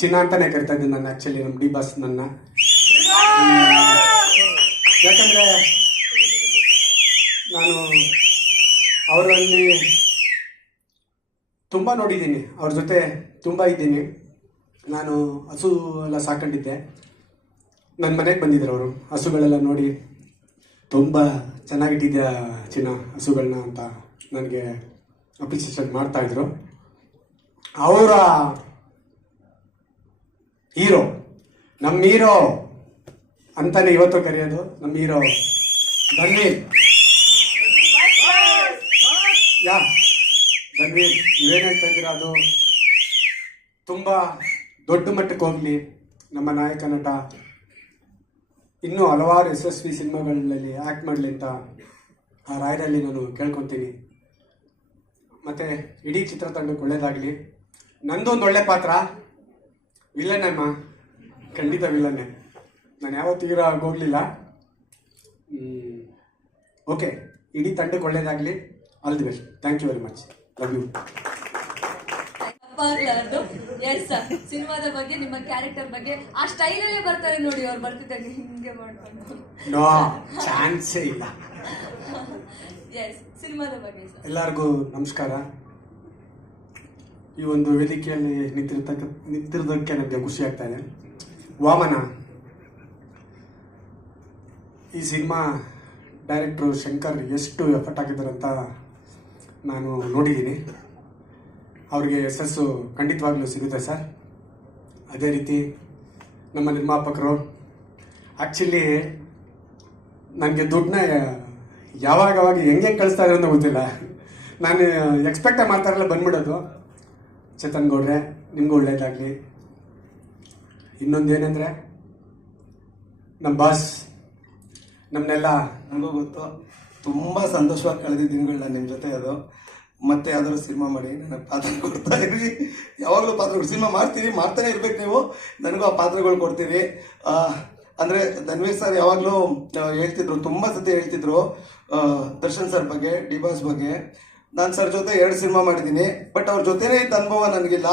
ಚಿನ್ನ ಅಂತಾನೆ ಕರಿತಾ ಇದ್ದೀನಿ ನಾನು. ಆ್ಯಕ್ಚುಲಿ ನಮ್ಮ ಡಿ ಬಾಸ್ ನನ್ನ, ಯಾಕಂದರೆ ನಾನು ಅವರಲ್ಲಿ ತುಂಬ ನೋಡಿದ್ದೀನಿ, ಅವ್ರ ಜೊತೆ ತುಂಬ ಇದ್ದೀನಿ. ನಾನು ಹಸು ಎಲ್ಲ ಸಾಕೊಂಡಿದ್ದೆ. ನನ್ನ ಮನೆಗೆ ಬಂದಿದ್ರು ಅವರು. ಹಸುಗಳೆಲ್ಲ ನೋಡಿ ತುಂಬ ಚೆನ್ನಾಗಿಟ್ಟಿದ್ಯಾ ಚಿನ್ನ ಹಸುಗಳನ್ನ ಅಂತ ನನಗೆ ಅಪ್ರಿಸಿಯೇಷನ್ ಮಾಡ್ತಾಯಿದ್ರು. ಅವರ ಹೀರೋ, ನಮ್ಮ ಹೀರೋ ಅಂತಾನೆ ಇವತ್ತು ಕರೆಯೋದು, ನಮ್ಮ ಹೀರೋ ಧನ್ವೀರ್. ಧನ್ವೀರ್, ನೀವೇನಂತಂದ್ರೆ ಅದು ತುಂಬ ದೊಡ್ಡ ಮಟ್ಟಕ್ಕೆ ಹೋಗಲಿ. ನಮ್ಮ ನಾಯಕ ನಟ ಇನ್ನೂ ಹಲವಾರು ಯಶಸ್ವಿ ಸಿನಿಮಾಗಳಲ್ಲಿ ಆ್ಯಕ್ಟ್ ಮಾಡಲಿ ಅಂತ ಆ ರಾಯರಲ್ಲಿ ನಾನು ಕೇಳ್ಕೊತೀನಿ. ಮತ್ತು ಇಡೀ ಚಿತ್ರತಂಡಕ್ಕೆ ಒಳ್ಳೇದಾಗಲಿ. ನಂದೊಂದು ಒಳ್ಳೆ ಪಾತ್ರ, ವಿಲ್ಲನ್ನಮ್ಮ, ಖಂಡಿತ ವಿಲ್ಲನ್ನೇ. ನಾನು ಯಾವತ್ತೂ ಹೀರೋ ಆಗೋಗಲಿಲ್ಲ. ಓಕೆ, ಇಡೀ ತಂಡಕ್ಕೆ ಒಳ್ಳೇದಾಗಲಿ. All the best. Thank you very much. Love you. Yes sir, ಸಿನಿಮಾದ ಬಗ್ಗೆ, ನಿಮ್ಮ ಕ್ಯಾರೆಕ್ಟರ್ ಬಗ್ಗೆ ಆ ಸ್ಟೈಲಲ್ಲೇ ಬರ್ತಾರೆ ನೋಡಿ. ಅವ್ರು ಬರ್ತಿದ್ದಾಗ ಹಿಂಗೆ ಮಾಡ್ಕೊಂಡು ನೋ ಚಾನ್ಸೇ ಇಲ್ಲ. ಎಸ್, ಸಿನಿಮಾದ ಬಗ್ಗೆ ಎಲ್ಲರಿಗೂ ನಮಸ್ಕಾರ. ಈ ಒಂದು ವೇದಿಕೆಯಲ್ಲಿ ನಿಂತಿರೋದಕ್ಕೆ ನನಗೆ ಖುಷಿ ಆಗ್ತಾ ಇದೆ. ವಾಮನ, ಈ ಸಿನಿಮಾ ಡೈರೆಕ್ಟ್ರು ಶಂಕರ್ ಎಷ್ಟು ಎಫರ್ಟ್ ಹಾಕಿದ್ದಾರಂತ ನಾನು ನೋಡಿದ್ದೀನಿ. ಅವ್ರಿಗೆ ಯಶಸ್ಸು ಖಂಡಿತವಾಗ್ಲೂ ಸಿಗುತ್ತೆ ಸರ್. ಅದೇ ರೀತಿ ನಮ್ಮ ನಿರ್ಮಾಪಕರು ಆ್ಯಕ್ಚುಲಿ ನನಗೆ ದುಡ್ಡನ್ನ ಯಾವಾಗ ಹೆಂಗೆ ಕಳಿಸ್ತಾ ಇರೋ ಅಂತ ಗೊತ್ತಿಲ್ಲ. ನಾನು ಎಕ್ಸ್ಪೆಕ್ಟೇ ಮಾಡ್ತಾರಲ್ಲ ಬಂದ್ಬಿಡೋದು. ಚೇತನ್ ಗೌಡ್ರೆ, ನಿಮಗೂ ಒಳ್ಳೇದಾಗಲಿ. ಇನ್ನೊಂದೇನೆಂದರೆ ನಮ್ಮ ಬಾಸ್ ನಮ್ಮನ್ನೆಲ್ಲ, ನನಗೂ ಗೊತ್ತು, ತುಂಬ ಸಂತೋಷವಾಗಿ ಕಳೆದ ದಿನಗಳನ್ನ ನಿಮ್ಮ ಜೊತೆ. ಅದು ಮತ್ತೆ ಯಾವ್ದಾದ್ರು ಸಿನಿಮಾ ಮಾಡಿ ನನಗೆ ಪಾತ್ರ ಕೊಡ್ತಾ ಇರಿ. ಯಾವಾಗಲೂ ಪಾತ್ರಗಳು ಸಿನಿಮಾ ಮಾಡ್ತಾನೆ ಇರ್ಬೇಕು ನೀವು. ನನಗೂ ಆ ಪಾತ್ರಗಳು ಕೊಡ್ತೀರಿ. ಅಂದರೆ ಧನ್ವೀರ್ ಸರ್ ಯಾವಾಗಲೂ ಹೇಳ್ತಿದ್ರು, ತುಂಬ ಸತಿ ಹೇಳ್ತಿದ್ರು ದರ್ಶನ್ ಸರ್ ಬಗ್ಗೆ, ಡಿ ಬಾಸ್ ಬಗ್ಗೆ. ನಾನು ಸರ್ ಜೊತೆ 2 ಸಿನಿಮಾ ಮಾಡಿದ್ದೀನಿ, ಬಟ್ ಅವ್ರ ಜೊತೆನೇ ಇದ್ದ ಅನುಭವ ನನಗಿಲ್ಲ.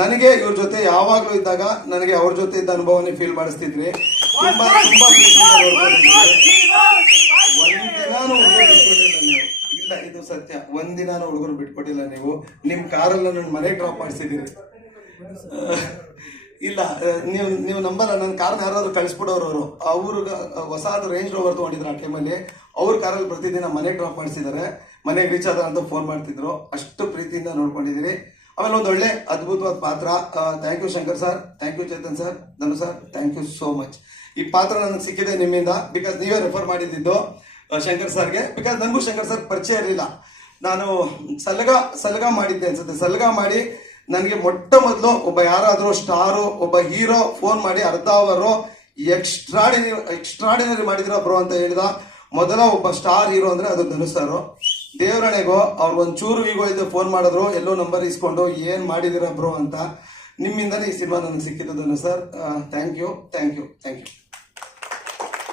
ನನಗೆ ಇವ್ರ ಜೊತೆ ಯಾವಾಗಲೂ ಇದ್ದಾಗ ನನಗೆ ಅವ್ರ ಜೊತೆ ಇದ್ದ ಅನುಭವನೇ ಫೀಲ್ ಮಾಡಿಸ್ತಿದ್ರಿ. ತುಂಬ ಇಲ್ಲ, ಇದು ಸತ್ಯ. ಒಂದಿನಾನು ಹುಡುಗರು ಬಿಟ್ಕೊಟ್ಟಿಲ್ಲ ನೀವು. ನಿಮ್ಮ ಕಾರಲ್ಲ ನನ್ನ ಮನೆಗೆ ಡ್ರಾಪ್ ಮಾಡಿಸಿದ್ದೀರಿ. ಇಲ್ಲ, ನೀವು ನಂಬಲ್ಲ, ನನ್ನ ಕಾರ್ನ ಯಾರಾದ್ರೂ ಕಳಿಸ್ಬಿಡೋರು. ಅವ್ರಿಗೆ ಹೊಸಾದ ರೇಂಜ್ ರೋವರ್ ತೊಗೊಂಡಿದ್ರು ಆ ಟೈಮಲ್ಲಿ. ಅವ್ರ ಕಾರಲ್ಲಿ ಪ್ರತಿದಿನ ಮನೆಗೆ ಡ್ರಾಪ್ ಮಾಡಿಸಿದ್ದಾರೆ. ಮನೆಗೆ ರೀಚ್ ಆದ ಅಂತ ಫೋನ್ ಮಾಡ್ತಿದ್ರು. ಅಷ್ಟು ಪ್ರೀತಿಯಿಂದ ನೋಡ್ಕೊಂಡಿದ್ದೀರಿ. ಆಮೇಲೆ ಒಂದು ಒಳ್ಳೆ ಅದ್ಭುತವಾದ ಪಾತ್ರ. Thank you Shankar sir, thank you Chetan sir, Dhanu sir, thank you so much. ಈ ಪಾತ್ರ ನನಗೆ ಸಿಕ್ಕಿದೆ ನಿಮ್ಮಿಂದ. ಬಿಕಾಸ್ ನೀವೇ ರೆಫರ್ ಮಾಡಿದ್ದು ಶಂಕರ್ ಸರ್ಗೆ. ಬಿಕಾಸ್ ನನಗೂ ಶಂಕರ್ ಸರ್ ಪರಿಚಯ ಇರಲಿಲ್ಲ. ನಾನು ಸಲಗ ಮಾಡಿದ್ದೆ ಅನ್ಸುತ್ತೆ. ಸಲಗ ಮಾಡಿ ನನಗೆ ಮೊಟ್ಟ ಮೊದಲು ಒಬ್ಬ ಯಾರಾದರೂ ಸ್ಟಾರು, ಒಬ್ಬ ಹೀರೋ ಫೋನ್ ಮಾಡಿ ಅರ್ಧ ಅವರು ಎಕ್ಸ್ಟ್ರಾಡಿನರಿ ಮಾಡಿದಿರೋ ಬ್ರೋ ಅಂತ ಹೇಳಿದ ಮೊದಲ ಒಬ್ಬ ಸ್ಟಾರ್ ಹೀರೋ ಅಂದರೆ ಅದು ಧನು ಸರ್. ದೇವರಣೆಗೋ ಅವ್ರು ಒಂಚೂರು ಈಗೋ ಇದ್ದು ಫೋನ್ ಮಾಡಿದ್ರು, ಎಲ್ಲೋ ನಂಬರ್ ಇಸ್ಕೊಂಡು ಏನು ಮಾಡಿದಿರ ಬ್ರೋ ಅಂತ. ನಿಮ್ಮಿಂದಲೇ ಈ ಸಿನಿಮಾ ನನಗೆ ಸಿಕ್ಕಿದ್ದು ಧನು ಸರ್. Thank you.